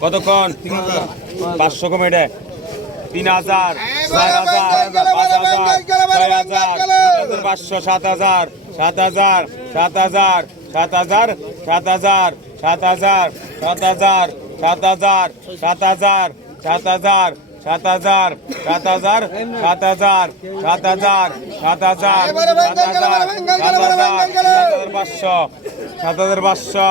কতক্ষণ পাঁচশো কমে তিন হাজার চার হাজার পাঁচ হাজার ছয় হাজার পাঁচশো সাত হাজার সাত হাজার সাত হাজার সাত হাজার সাত হাজার সাত হাজার সাত হাজার সাত হাজার সাত হাজার সাত হাজার সাত হাজার সাত হাজার সাত হাজার সাত হাজার সাত হাজার সাত হাজার সাত হাজার পাঁচশো সাত হাজার পাঁচশো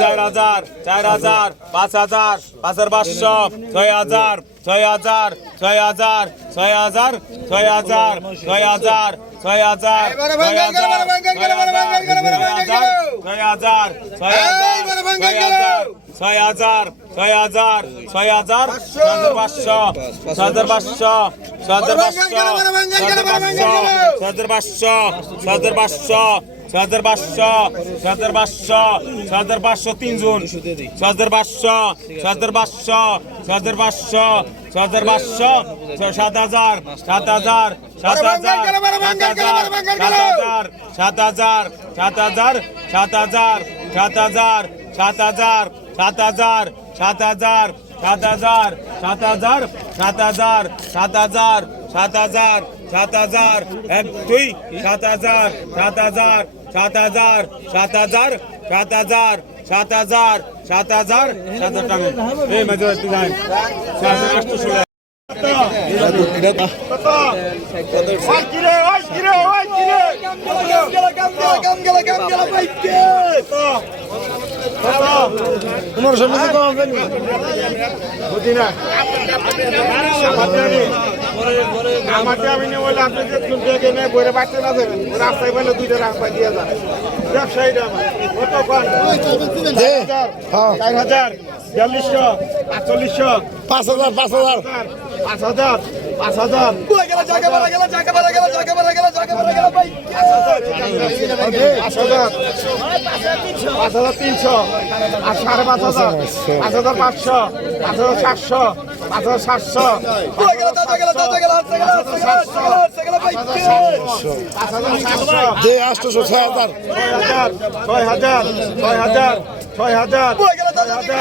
চার হাজার চার হাজার পাঁচ হাজার পাঁচ হাজার পাঁচশো ছয় হাজার ছয় হাজার ছয় হাজার ছয় হাজার ছয় হাজার ছয় হাজার ছয় হাজার ছয় হাজার ছয় হাজার ছয় হাজার ছয় হাজার ছয় হাজার ছয় হাজার ছয় হাজার পাঁচশো ছয় হাজার পাঁচশো ছয় হাজার পাঁচশো ছয় হাজার পাঁচশো ছয় হাজার পাঁচশো ছয় হাজার পাঁচশো ছয় হাজার পাঁচশো ছয় হাজার পাঁচশো তিনজন ছয় হাজার পাঁচশো ছয় হাজার পাঁচশো ছয় হাজার পাঁচশো ছয় হাজার পাঁচশো সাত হাজার সাত হাজার সাত হাজার সাত হাজার সাত হাজার সাত হাজার সাত হাজার সাত হাজার সাত হাজার সাত হাজার সাত হাজার সাত হাজার সাত হাজার সাত হাজার সাত হাজার সাত হাজার এক দুই সাত হাজার সাত হাজার সাত হাজার সাত হাজার সাত হাজার সাত হাজার সাত হাজার সাত হাজার টাকা। এই লাইন সাত হাজার আটশো তোমার সামনে তো কম আমাকে আমি নিয়ে বলে আপনি যে তুমি দেখে নিয়ে বইরে বাড়তে না দেবেন রাস্তায় বলে দুইটা রাস্তা দিয়ে যান ব্যবসায়ীরা আমার কত কন চার হাজার বিয়াল্লিশশো আটচল্লিশশো পাঁচ হাজার পাঁচ হাজার পাঁচ হাজার পাঁচ হাজার। পাঁচ হাজার। পাঁচ হাজার তিনশো আর সাড়ে পাঁচ হাজার পাঁচ হাজার পাঁচশো পাঁচ হাজার সাতশো পাঁচ হাজার সাতশো যে আটশোশো ছয় হাজার। ছয় হাজার ছয় হাজার ছয় হাজার ছয় হাজার ছয়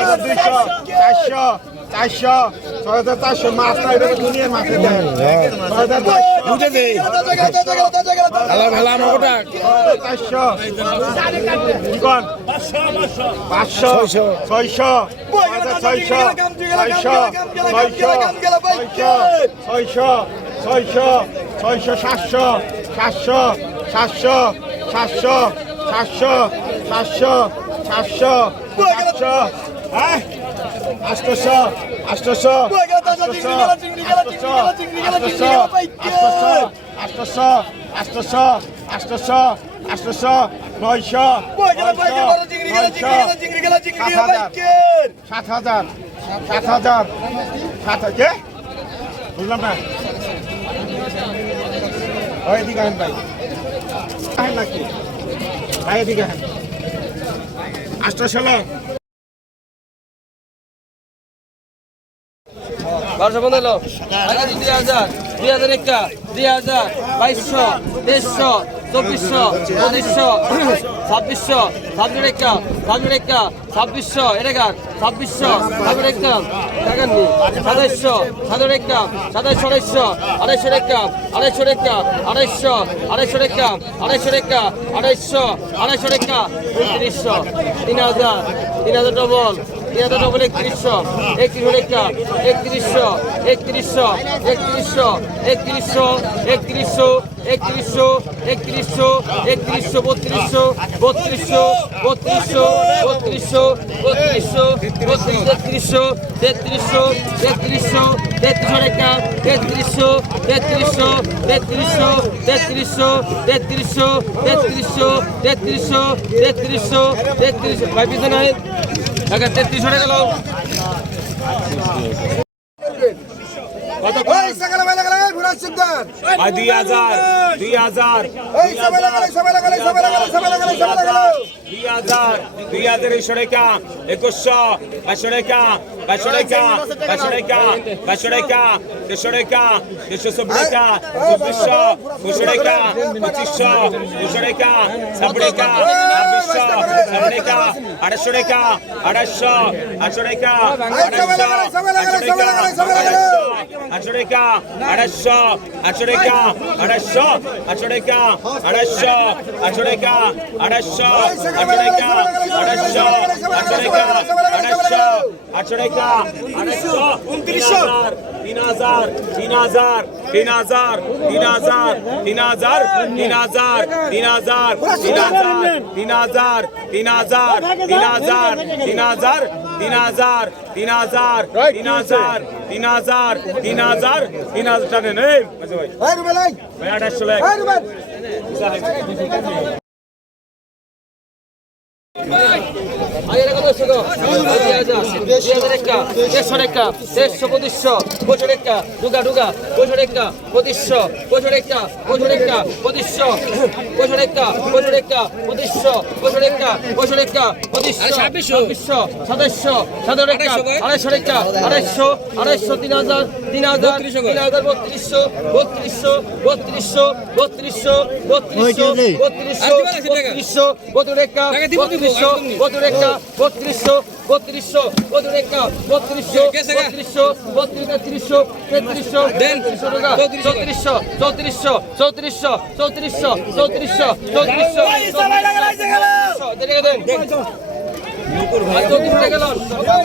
হাজার দুইশো চারশো। চারশো ছয় হাজার চারশো মাছ না এটা দুনিয়ার মাছের দেয় হাজার চারশো। উঠে দে। ভালো ভালো আমার ওটা। চারশো। পাঁচশো ছয়শো। ছয়শো ছয়শো ছয়শো ছয়শো ছয়শো ছয়শো ছয়শো সাতশো সাতশো সাতশো সাতশো সাতশো সাতশো সাতশো সাতশো। হ্যাঁ? আষ্টশো আষ্টশো আষ্টশো আষ্টশো আষ্টশো আষ্টশো নয়শো সাত হাজার সাত হাজার সাত হাজার বুঝলাম না। এদিকে আহেন ভাই। আহেন নাকি? ভাই এদিকে আহেন। আষ্টশো বারোশো পনেরো। দুই হাজার। দুই হাজার একটা, দুই হাজার। বাইশশো তেইশশো চব্বিশশো, পঁচিশশো, ছাব্বিশশো ছাব্বিশ একটা ছাব্বিশ একটা, ছাব্বিশশো এটাকার ছাব্বিশশো ছাব্বিশ একটা। একান্নি সাতাইশশো, সাতাশ একটা সাতাইশ আড়াইশো আড়াইশো একটা আড়াইশো একটা আড়াইশো আড়াইশো একটা আড়াইশো একটা আড়াইশো আড়াইশো একটা উনত্রিশশো তিন হাজার তিন হাজার ডবল তিন হাজার ডবল একত্রিশশো একত্রিশ একটা একত্রিশশো একত্রিশশো একত্রিশশো একত্রিশশো একত্রিশশো একত্রিশশো একত্রিশশো একত্রিশশো বত্রিশশো বত্রিশশো বত্রিশশো বত্রিশশো বত্রিশশো বত্রিশ তেত্রিশশো তেত্রিশশো তেত্রিশশো তেত্রিশশো একটা তেত্রিশশো তেত্রিশশো তেত্রিশশো তেত্রিশশো তেত্রিশশো তেত্রিশশো তেত্রিশশো তেত্রিশশো তেত্রিশশো ভাই পিছনে টাকা তেত্রিশশো টাকা লাও দুই হাজার দুই হাজার দুই হাজার। দুই হাজার ষোড়েকা একুশশো বাসড়েকা বাসড়েকা বাসড়েকা বাসড়েকা দেশড়েকা দেশো সবড়েকা চব্বিশশো দুশড়েকা পঁচিশশো দুশড়েকা সাবড়েকা ছাব্বিশশো সাবড়েকা আড়াইশোড়েকা আড়াইশো আটশোড়েকা আড়াইশো আটশোড়েকা আটশোড়েকা আড়াইশো আটশোড়েকা আড়াইশো আটশোড়েকা আড়াইশো আটশোড়েকা আড়াইশো আটশোড়েকা আড়াইশো আটশো টাকা আড়াইশো আটশো টাকা আড়াইশো উনত্রিশশো তিন হাজার তিন হাজার তিন হাজার তিন হাজার তিন হাজার তিন হাজার তিন হাজার তিন হাজার তিন হাজার তিন হাজার তিন হাজার তিন হাজার তিন হাজার তিন হাজার তিন হাজার তিন হাজার তিন হাজার তিন হাজার টাকা নেই ভাই তেরশো পঁচিশশো বছর একটা ডুগা ডুগা বছর একটা পঁচিশশো বছর একটা বছর একটা পঁচিশশো বছর একটা বছর একটা পঁচিশশো বছর একটা বছর একটা পঁচিশশো সাতাশশো সাতাশ একটা আড়াইশো একটা আড়াইশো আড়াইশো তিন হাজার তিন হাজার তিন হাজার বত্রিশশো বত্রিশশো বত্রিশশো বত্রিশশো বত্রিশশো বত্রিশশো বত্রিশশো বছর একটা বত্রিশশো বত্রিশটা বত্রিশশো বত্রিশশো বত্রিশটা বত্রিশশো বত্রিশশো বত্রিশটা ত্রিশশো তেত্রিশশো তেত্রিশশো টাকা চৌত্রিশশো চৌত্রিশশো চৌত্রিশশো চৌত্রিশশো চৌত্রিশশো চৌত্রিশশো চৌত্রিশশো দেখে দেন আর চৌত্রিশ টাকা গেল ভাই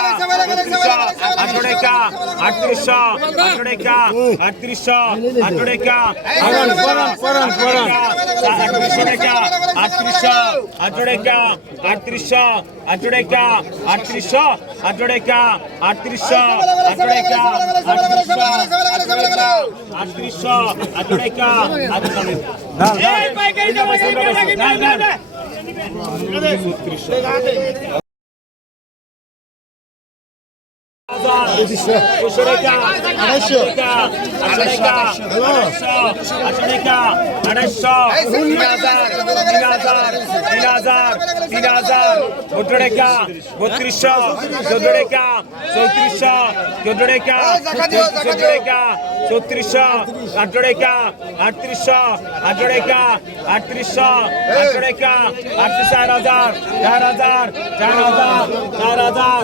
টাকা আটশো টাকা আটত্রিশশো আটশো টাকা আটত্রিশশো আটশো টাকা আটত্রিশশো টাকা আটত্রিশশো আটশো টাকা আটত্রিশশো আটশো টাকা আটত্রিশশো আটশো টাকা আটত্রিশশো আটশো টাকা আটত্রিশশো আটত্রিশশো আটশো টাকা আড়াইশো টাকা আড়াইশো বত্রিশশো চোদ্দ টাকা চৌত্রিশশো চোদ্দ টাকা চোদ্দ টাকা চৌত্রিশশো আট টাকা আটত্রিশশো আট টাকা আটত্রিশশো আট টাকা আটত্রিশ চার হাজার চার হাজার চার হাজার চার হাজার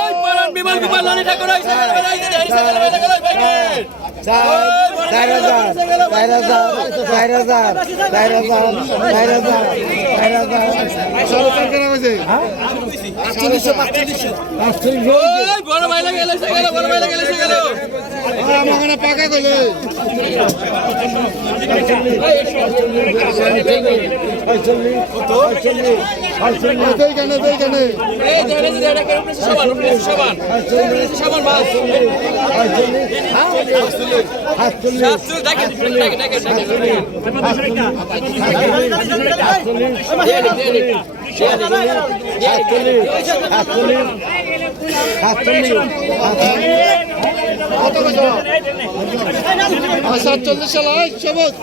বিমল বিমল ঠাকুর চার হাজার চার হাজার চার হাজার চার হাজার চার হাজার চার হাজার পাকা গেলে সাবান সাবান সাতচল্লিশ সাল সবুজ।